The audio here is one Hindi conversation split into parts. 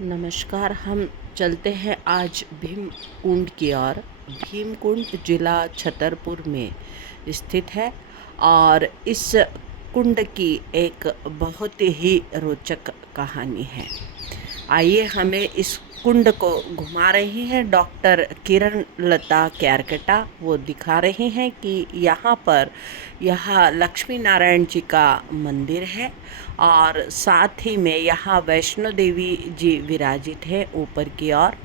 नमस्कार। हम चलते हैं आज भीम कुंड की ओर। भीम कुंड जिला छतरपुर में स्थित है और इस कुंड की एक बहुत ही रोचक कहानी है। आइए हमें इस कुंड को घुमा रही हैं डॉक्टर किरण लता केरकेटा। वो दिखा रही हैं कि यहाँ पर यह लक्ष्मी नारायण जी का मंदिर है और साथ ही में यहाँ वैष्णो देवी जी विराजित है ऊपर की ओर।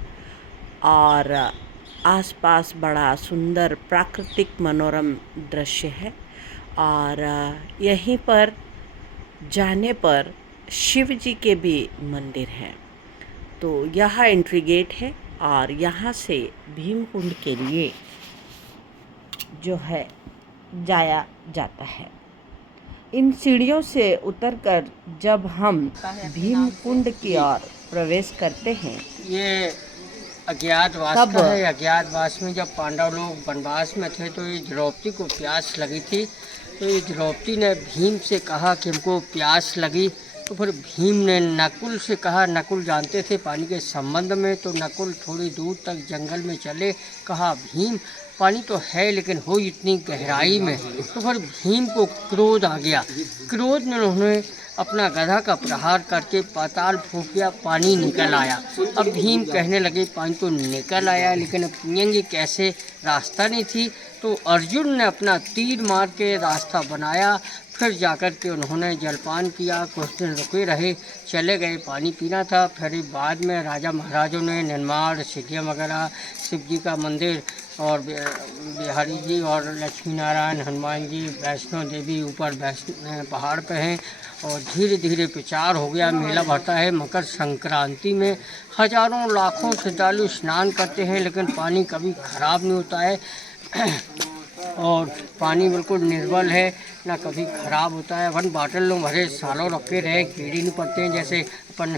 और आसपास बड़ा सुंदर प्राकृतिक मनोरम दृश्य है। और यहीं पर जाने पर शिव जी के भी मंदिर हैं। तो यह एंट्री गेट है और यहाँ से भीमकुंड के लिए जो है जाया जाता है। इन सीढ़ियों से उतरकर जब हम भीमकुंड की ओर प्रवेश करते हैं ये अज्ञातवास तब का है। अज्ञातवास में जब पांडव लोग वनवास में थे तो ये द्रौपदी को प्यास लगी थी। तो ये द्रौपदी ने भीम से कहा कि हमको प्यास लगी। तो फिर भीम ने नकुल से कहा, नकुल जानते थे पानी के संबंध में, तो नकुल थोड़ी दूर तक जंगल में चले। कहा भीम पानी तो है लेकिन हो इतनी गहराई में। तो फिर भीम को क्रोध आ गया। क्रोध में उन्होंने अपना गधा का प्रहार करके पाताल फूंक दिया, पानी निकल आया। अब भीम कहने लगे पानी तो निकल आया लेकिन अब पिएंगे कैसे, रास्ता नहीं थी। तो अर्जुन ने अपना तीर मार के रास्ता बनाया। फिर जाकर के उन्होंने जलपान किया, कुछ दिन रुके रहे, चले गए, पानी पीना था। फिर बाद में राजा महाराजों ने निर्माण सीढ़ियाँ वगैरह, शिव जी का मंदिर और बिहारी जी और लक्ष्मी नारायण, हनुमान जी, वैष्णो देवी ऊपर पहाड़ पे हैं। और धीरे धीरे प्रचार हो गया। मेला भरता है मकर संक्रांति में। हजारों लाखों श्रद्धालु स्नान करते हैं लेकिन पानी कभी खराब नहीं होता है और पानी बिल्कुल निर्मल है, ना कभी ख़राब होता है। वन बाटल लोग भरे सालों रखे रहे, कीड़े नहीं पड़ते हैं। जैसे अपन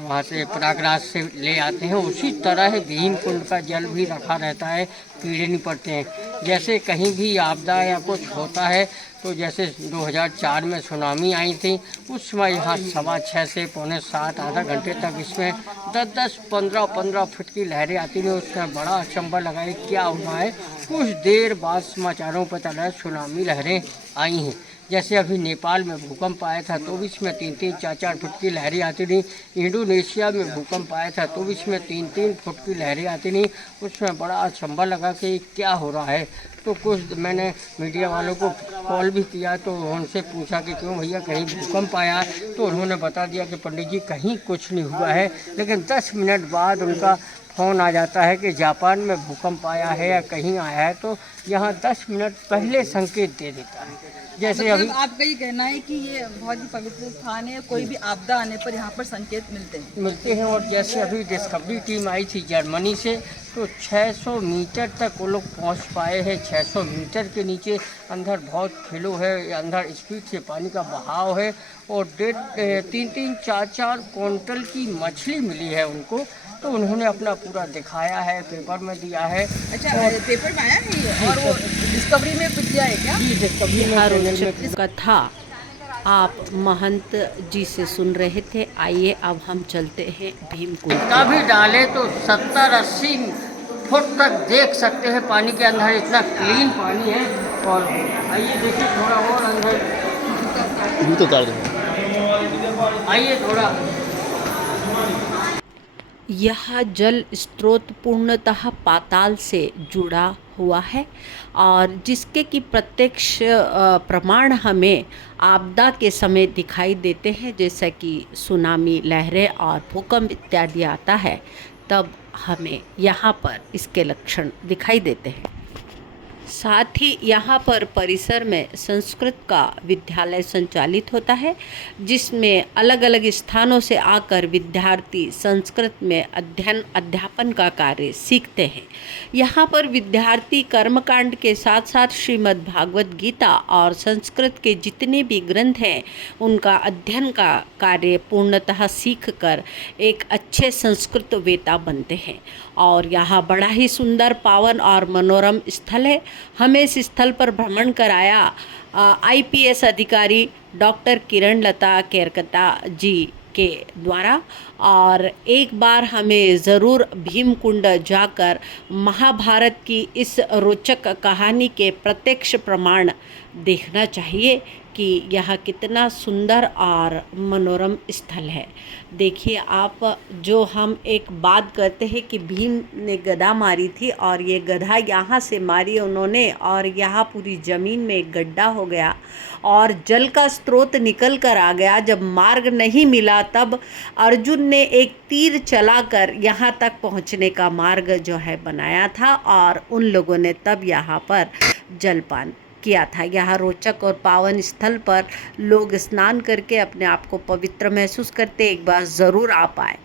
वहाँ से प्रयागराज से ले आते हैं उसी तरह भीम कुंड का जल भी रखा रहता है, कीड़े नहीं पड़ते हैं। जैसे कहीं भी आपदा या कुछ होता है तो जैसे 2004 में सुनामी आई थी, उस समय यहाँ 6:15 से 6:45 आधा घंटे तक इसमें 10-10, 15-15 फुट की लहरें आती थी। उसमें बड़ा अचंभा लगा है क्या हुआ है। कुछ देर बाद समाचारों पर पता लगा सुनामी लहरें आई हैं। जैसे अभी नेपाल में भूकंप आया था तो भी इसमें 3-3, 4-4 फुट की लहरें आती थी। इंडोनेशिया में भूकंप आया था तो भी इसमें 3-3 फुट की लहरें आती थी। उसमें बड़ा अचंभा लगा कि क्या हो रहा है। तो कुछ मैंने मीडिया वालों को कॉल भी किया तो उनसे पूछा कि क्यों भैया कहीं भूकंप आया, तो उन्होंने बता दिया कि पंडित जी कहीं कुछ नहीं हुआ है। लेकिन 10 मिनट बाद उनका फ़ोन आ जाता है कि जापान में भूकंप आया है या कहीं आया है, तो यहाँ 10 मिनट पहले संकेत दे देता है। जैसे मतलब अभी आपका ये कहना है कि ये बहुत ही पवित्र स्थान है, कोई भी आपदा आने पर यहाँ पर संकेत मिलते हैं। और जैसे अभी डिस्कवरी टीम आई थी जर्मनी से, तो 600 मीटर तक वो लोग पहुँच पाए हैं। 600 मीटर के नीचे अंदर बहुत फ्लो है, अंदर स्पीड से पानी का बहाव है और 3-3, 4-4 क्विंटल की मछली मिली है उनको। तो उन्होंने अपना पूरा दिखाया है, पेपर में दिया है। अच्छा, पेपर में आया है ये और वो डिस्कवरी में कुछ दिया है क्या? जी, डिस्कवरी में चैनल में कथा आप महंत जी से सुन रहे थे। आइए अब हम चलते हैं भीमकुंड। कभी डाले तो 70-80 फुट तक देख सकते हैं पानी के अंदर, इतना क्लीन पानी है। और आइए देखिए थोड़ा और अंदर, तो उतार दो। आइए थोड़ा। यह जल स्रोत पूर्णतः पाताल से जुड़ा हुआ है और जिसके कि प्रत्यक्ष प्रमाण हमें आपदा के समय दिखाई देते हैं। जैसा कि सुनामी, लहरें और भूकंप इत्यादि आता है तब हमें यहाँ पर इसके लक्षण दिखाई देते हैं। साथ ही यहाँ पर परिसर में संस्कृत का विद्यालय संचालित होता है, जिसमें अलग अलग स्थानों से आकर विद्यार्थी संस्कृत में अध्यापन का कार्य सीखते हैं। यहाँ पर विद्यार्थी कर्मकांड के साथ साथ श्रीमद् भागवत गीता और संस्कृत के जितने भी ग्रंथ हैं उनका अध्ययन का कार्य पूर्णतः सीख कर एक अच्छे संस्कृत वेता बनते हैं। और यहाँ बड़ा ही सुंदर, पावन और मनोरम स्थल है। हमें इस स्थल पर भ्रमण कराया IPS अधिकारी डॉक्टर किरण लता केरकेटा जी के द्वारा। और एक बार हमें ज़रूर भीमकुंड जाकर महाभारत की इस रोचक कहानी के प्रत्यक्ष प्रमाण देखना चाहिए कि यह कितना सुंदर और मनोरम स्थल है। देखिए आप, जो हम एक बात करते हैं कि भीम ने गदा मारी थी और ये गदा यहाँ से मारी उन्होंने और यहाँ पूरी ज़मीन में एक गड्ढा हो गया और जल का स्रोत निकल कर आ गया। जब मार्ग नहीं मिला तब अर्जुन ने एक तीर चलाकर यहाँ तक पहुँचने का मार्ग जो है बनाया था और उन लोगों ने तब यहाँ पर जलपान किया था। यह रोचक और पावन स्थल पर लोग स्नान करके अपने आप को पवित्र महसूस करते। एक बार ज़रूर आप आए।